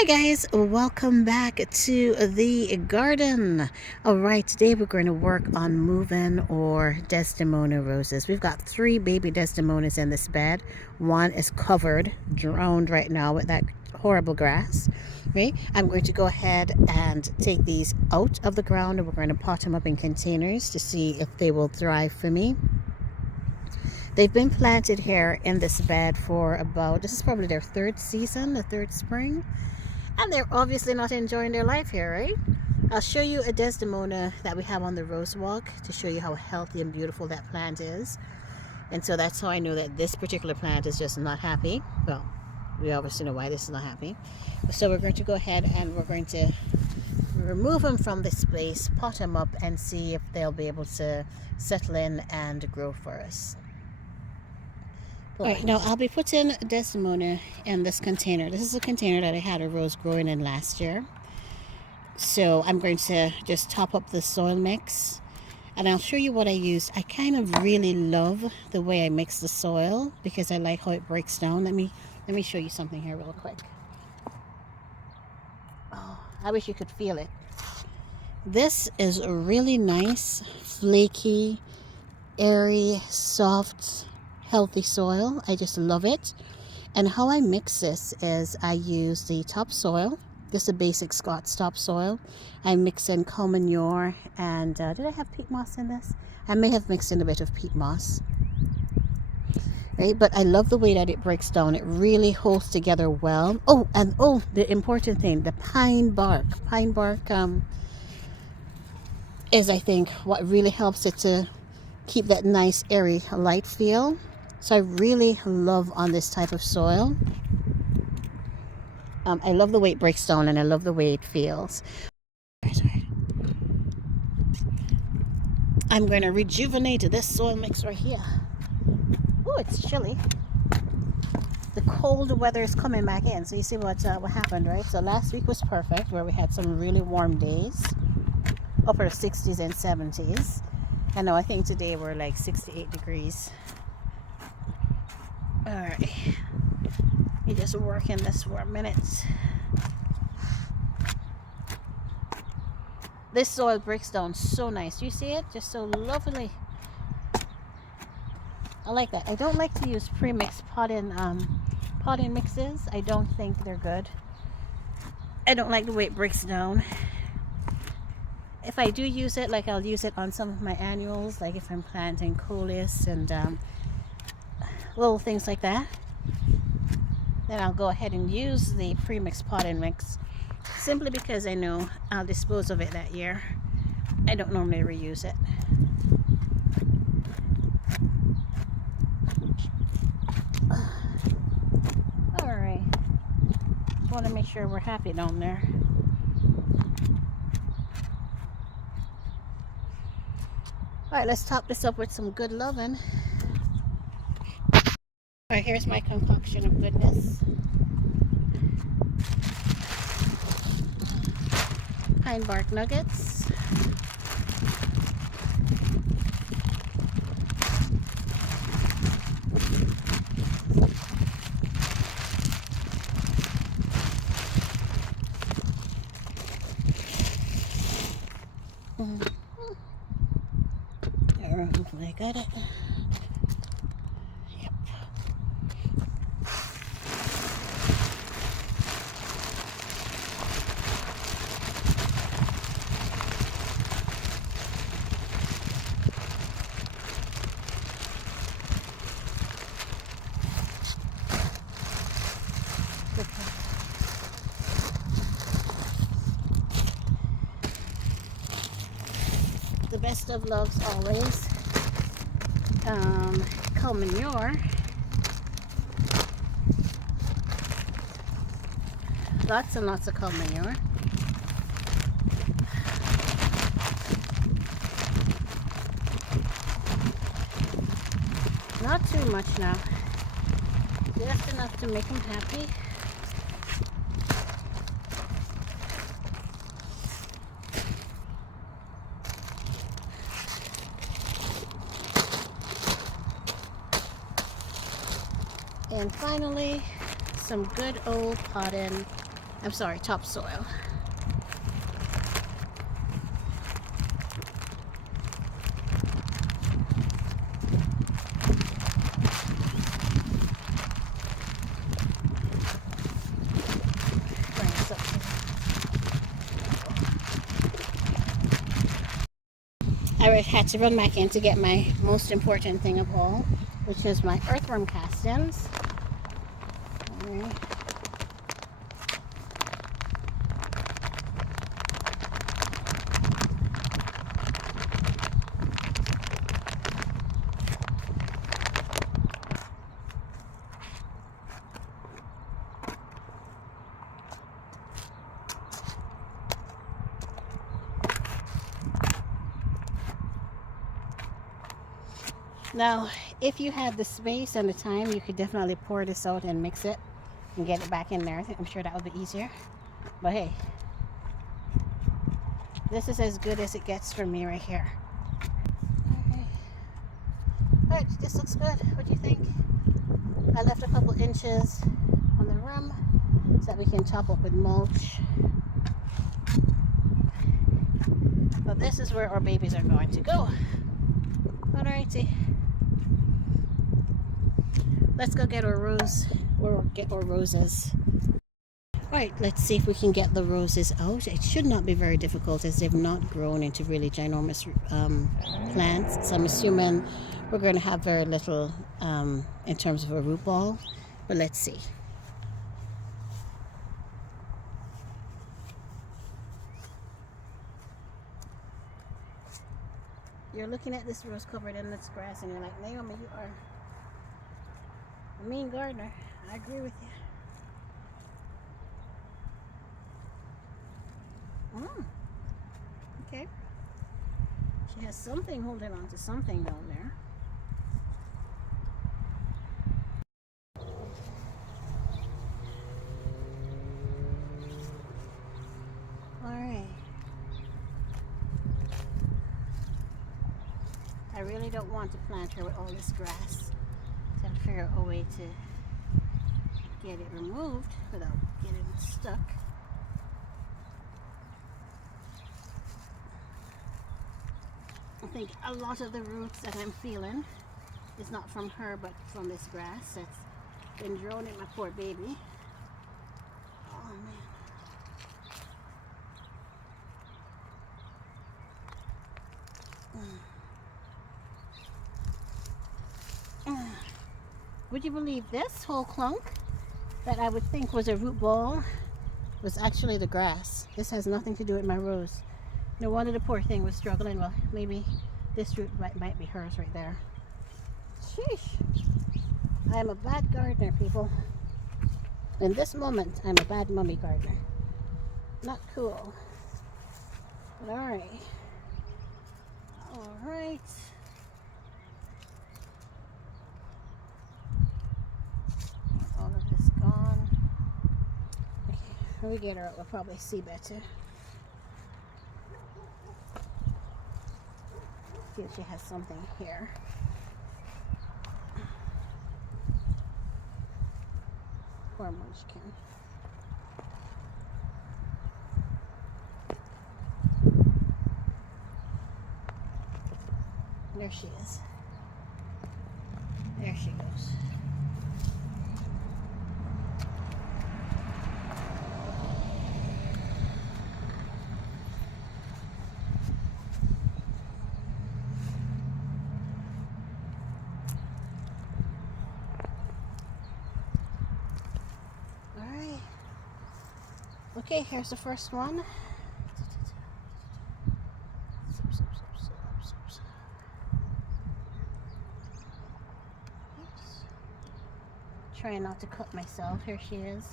Hi guys, welcome back to the garden. Alright, today we're going to work on moving or Desdemona roses. We've got 3 baby Desdemonas in this bed. One is covered, drowned right now with that horrible grass. Right? I'm going to go ahead and take these out of the ground and we're going to pot them up in containers to see if they will thrive for me. They've been planted here in this bed for about, this is probably their 3rd season, the 3rd spring. And they're obviously not enjoying their life here, right? I'll show you a Desdemona that we have on the rose walk to show you how healthy and beautiful that plant is. And so that's how I know that this particular plant is just not happy. Well, we obviously know why this is not happy. So we're going to go ahead and we're going to remove them from this place, pot them up, and see if they'll be able to settle in and grow for us. Alright, now I'll be putting Desdemona in this container. This is a container that I had a rose growing in last year. So I'm going to just top up the soil mix. And I'll show you what I used. I kind of really love the way I mix the soil because I like how it breaks down. Let me show you something here real quick. Oh, I wish you could feel it. This is a really nice, flaky, airy, soft, healthy soil. I just love it. And how I mix this is I use the topsoil, just a basic Scots topsoil. I mix in cow manure and did I have peat moss in this? I may have mixed in a bit of peat moss. Right, but I love the way that it breaks down. It really holds together well. Oh, and the important thing, the pine bark. Pine bark is, I think, what really helps it to keep that nice airy light feel. So I really love on this type of soil. I love the way it breaks down and I love the way it feels. I'm going to rejuvenate this soil mix right here. Oh, it's chilly. The cold weather is coming back in. So you see what happened, right? So last week was perfect where we had some really warm days. Upper 60s and 70s. And now I think today we're like 68 degrees. Alright, you just working this for a minute. This soil breaks down so nice. You see it? Just so lovely. I like that. I don't like to use pre-mixed potting mixes. I don't think they're good. I don't like the way it breaks down. If I do use it, like I'll use it on some of my annuals, like if I'm planting coleus and little things like that, then I'll go ahead and use the pre-mixed potting mix simply because I know I'll dispose of it that year. I don't normally reuse it. Alright, just want to make sure we're happy down there. Alright, let's top this up with some good loving. Alright, here's my concoction of goodness. Pine bark nuggets. Hopefully I got it. Yep. The best of loves always. Cow manure. Lots and lots of cow manure. Not too much now. Just enough to make them happy. And finally, some good old potting I'm sorry, topsoil. I had to run back in to get my most important thing of all, which is my earthworm castings. Right. Now, if you had the space and the time, you could definitely pour this out and mix it and get it back in there. I'm sure that would be easier. But hey, this is as good as it gets for me right here. Okay. Alright, this looks good. What do you think? I left a couple inches on the rim so that we can top up with mulch. But this is where our babies are going to go. Alrighty. Let's go get our roses. Right, let's see if we can get the roses out. It should not be very difficult as they've not grown into really ginormous plants. So I'm assuming we're going to have very little in terms of a root ball. But let's see. You're looking at this rose covered in this grass and you're like, Naomi, you are a mean gardener. I agree with you. Okay. She has something holding on to something down there. Alright. I really don't want to plant her with all this grass. So I have to figure out a way to get it removed without getting stuck. I think a lot of the roots that I'm feeling is not from her but from this grass that's been drowning my poor baby. Oh man. Would you believe this whole clunk that I would think was a root ball was actually the grass? This has nothing to do with my rose. No wonder the poor thing was struggling. Well, maybe this root might be hers right there. Sheesh. I am a bad gardener, people. In this moment, I'm a bad mummy gardener. Not cool. But alright. Alright. All of this gone. Okay, when we get her out, we'll probably see better. See if she has something here. Poor munchkin. There she is. There she goes. Okay, here's the first one. Trying not to cut myself. Here she is.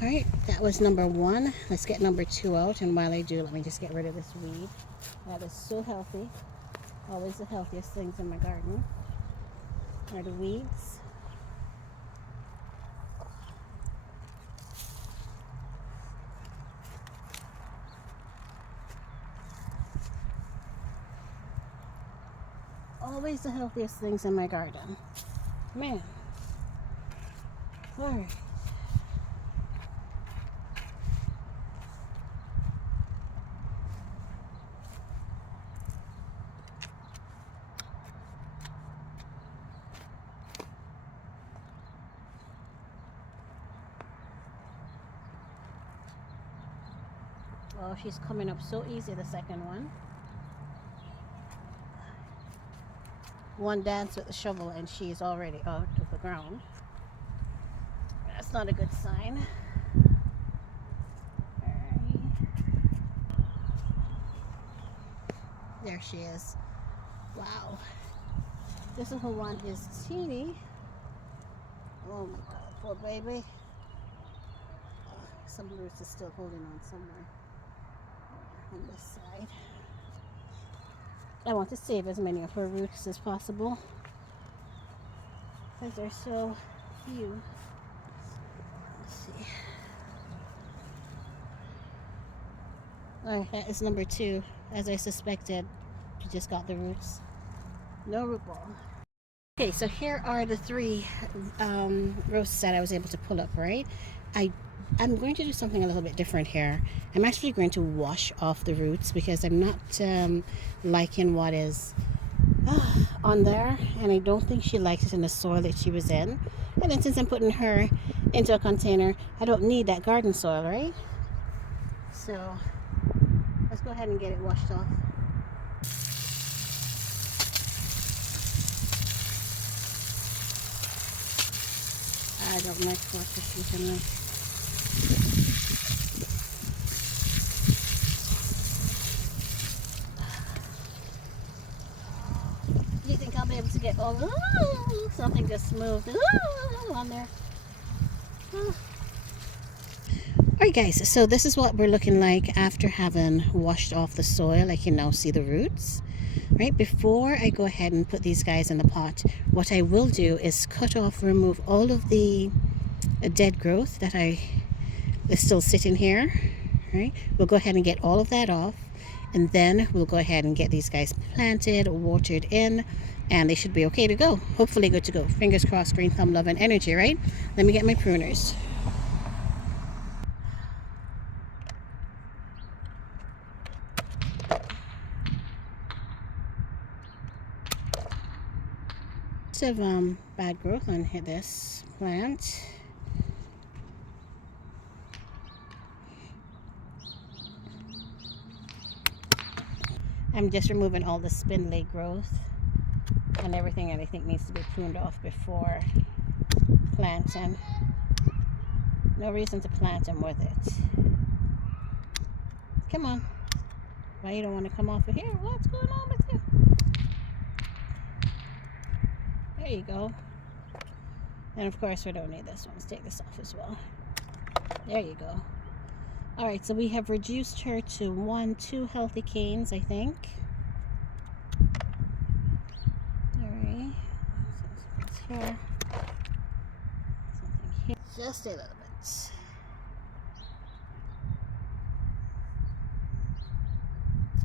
Alright, that was number one. Let's get number two out. And while I do, let me just get rid of this weed. That is so healthy. Always the healthiest things in my garden are the weeds. always the healthiest things in my garden. Man. Alright. Oh, she's coming up so easy, the second one. One dance with the shovel and she's already out of the ground. That's not a good sign. Alright. There she is. Wow. This little one is teeny. Oh my god, poor baby. Some roots is still holding on somewhere on this side. I want to save as many of her roots as possible because they're so few. Let's see. Alright, that is number 2. As I suspected, she just got the roots. No root ball. Okay, so here are the 3 roses that I was able to pull up, right? I'm going to do something a little bit different here. I'm actually going to wash off the roots because I'm not liking what is on there, and I don't think she likes it in the soil that she was in. And then since I'm putting her into a container, I don't need that garden soil, right? So let's go ahead and get it washed off. I don't like what this looking like. Do you think I'll be able to get all something just moved on there? Alright guys, so this is what we're looking like after having washed off the soil. I can now see the roots. Right, before I go ahead and put these guys in the pot, what I will do is cut off, remove all of the dead growth that is still sitting here. Right, we'll go ahead and get all of that off, and then we'll go ahead and get these guys planted, watered in, and they should be okay to go. Hopefully good to go. Fingers crossed, green thumb, love, and energy, right? Let me get my pruners. Of bad growth on this plant. I'm just removing all the spindly growth and everything that I think needs to be pruned off before planting. No reason to plant them with it. Come on. Why you don't want to come off of here? What's going on with you? There you go. And of course we don't need this one. Let's take this off as well. There you go. Alright, so we have reduced her to 2 healthy canes, I think. Alright. Something here. Something here. Just a little bit.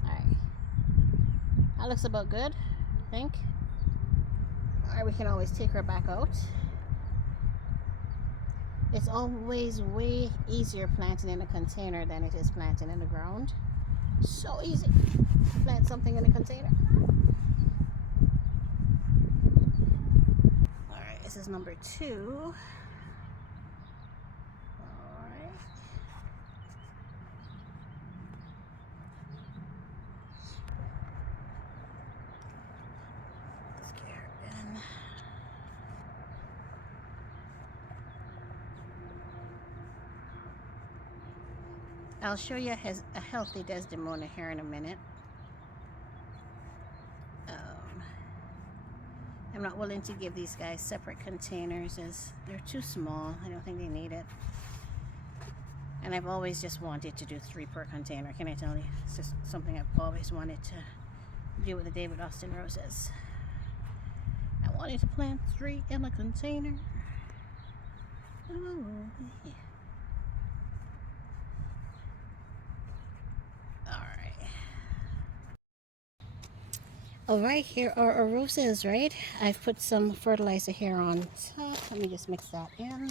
Alright. That looks about good, I think. Or we can always take her back out. It's always way easier planting in a container than it is planting in the ground. So easy to plant something in a container. Alright, this is number 2. Alright. Let's get her in. I'll show you a healthy Desdemona here in a minute. I'm not willing to give these guys separate containers as they're too small. I don't think they need it. And I've always just wanted to do 3 per container. Can I tell you? It's just something I've always wanted to do with the David Austin Roses. I wanted to plant 3 in a container. Oh, yeah. All right, here are our roses, right? I've put some fertilizer here on top. Let me just mix that in.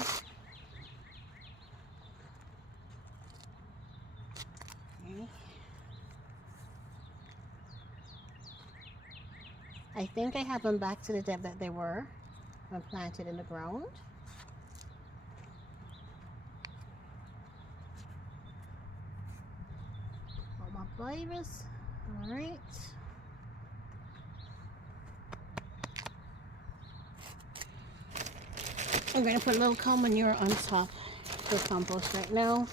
Okay. I think I have them back to the depth that they were when planted in the ground. All my babies. All right. I'm going to put a little cow manure on top for compost right now.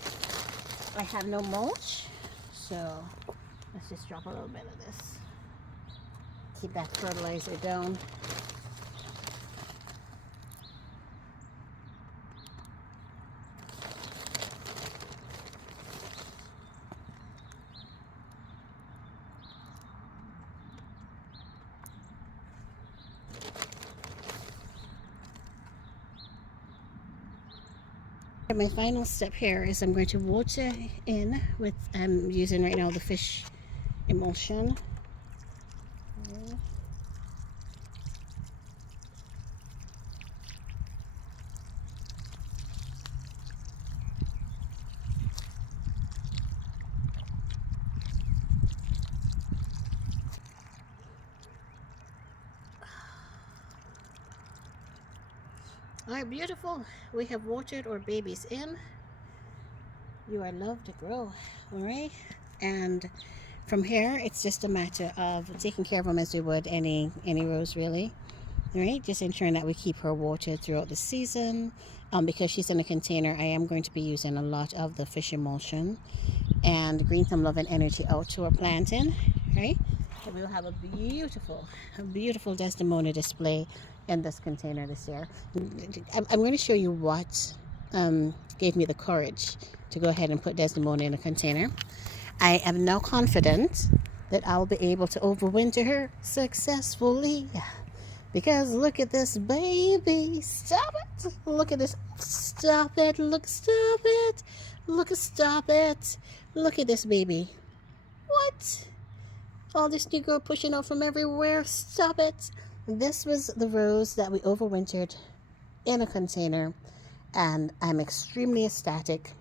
I have no mulch, so let's just drop a little bit of this. Keep that fertilizer down. My final step here is I'm going to water in with, I'm using right now the fish emulsion. All right, beautiful. We have watered our babies in. You are loved to grow, all right? And from here, it's just a matter of taking care of them as we would any rose, really. All right, just ensuring that we keep her watered throughout the season. Because she's in a container, I am going to be using a lot of the fish emulsion and green thumb love and energy out to our planting, right? And we will have a beautiful Desdemona display in this container this year. I'm going to show you what gave me the courage to go ahead and put Desdemona in a container. I am now confident that I'll be able to overwinter her successfully. Because look at this baby. Stop it. Look at this. Stop it. Look, stop it. Look, stop it. Look at this baby. What? All this new growth pushing out from everywhere. Stop it. This was the rose that we overwintered in a container. And I'm extremely ecstatic.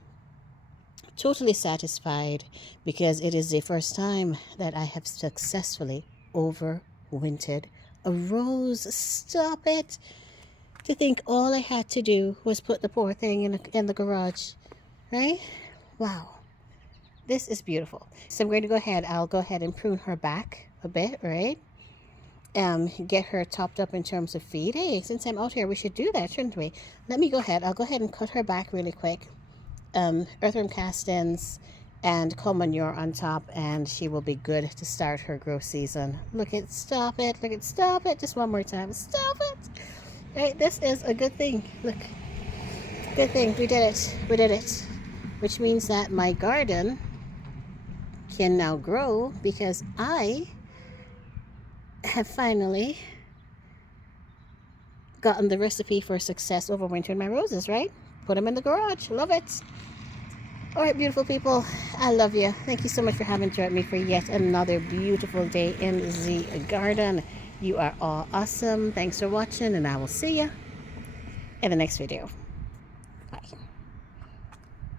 Totally satisfied because it is the first time that I have successfully overwintered a rose. Stop it. To think all I had to do was put the poor thing in the garage, right? Wow, this is beautiful. So I'm going to go ahead, I'll go ahead and prune her back a bit, right? Get her topped up in terms of feed. Hey, since I'm out here, we should do that, shouldn't we? Let me go ahead, I'll go ahead and cut her back really quick. Earthworm castings and cow manure on top, and she will be good to start her growth season. Look at, stop it, look at, stop it, just one more time, stop it. Right, this is a good thing. Look, good thing, we did it, which means that my garden can now grow because I have finally gotten the recipe for success overwintering my roses, right? Put them in the garage. Love it. All right, beautiful people, I love you. Thank you so much for having joined me for yet another beautiful day in the garden. You are all awesome. Thanks for watching, and I will see you in the next video. Bye.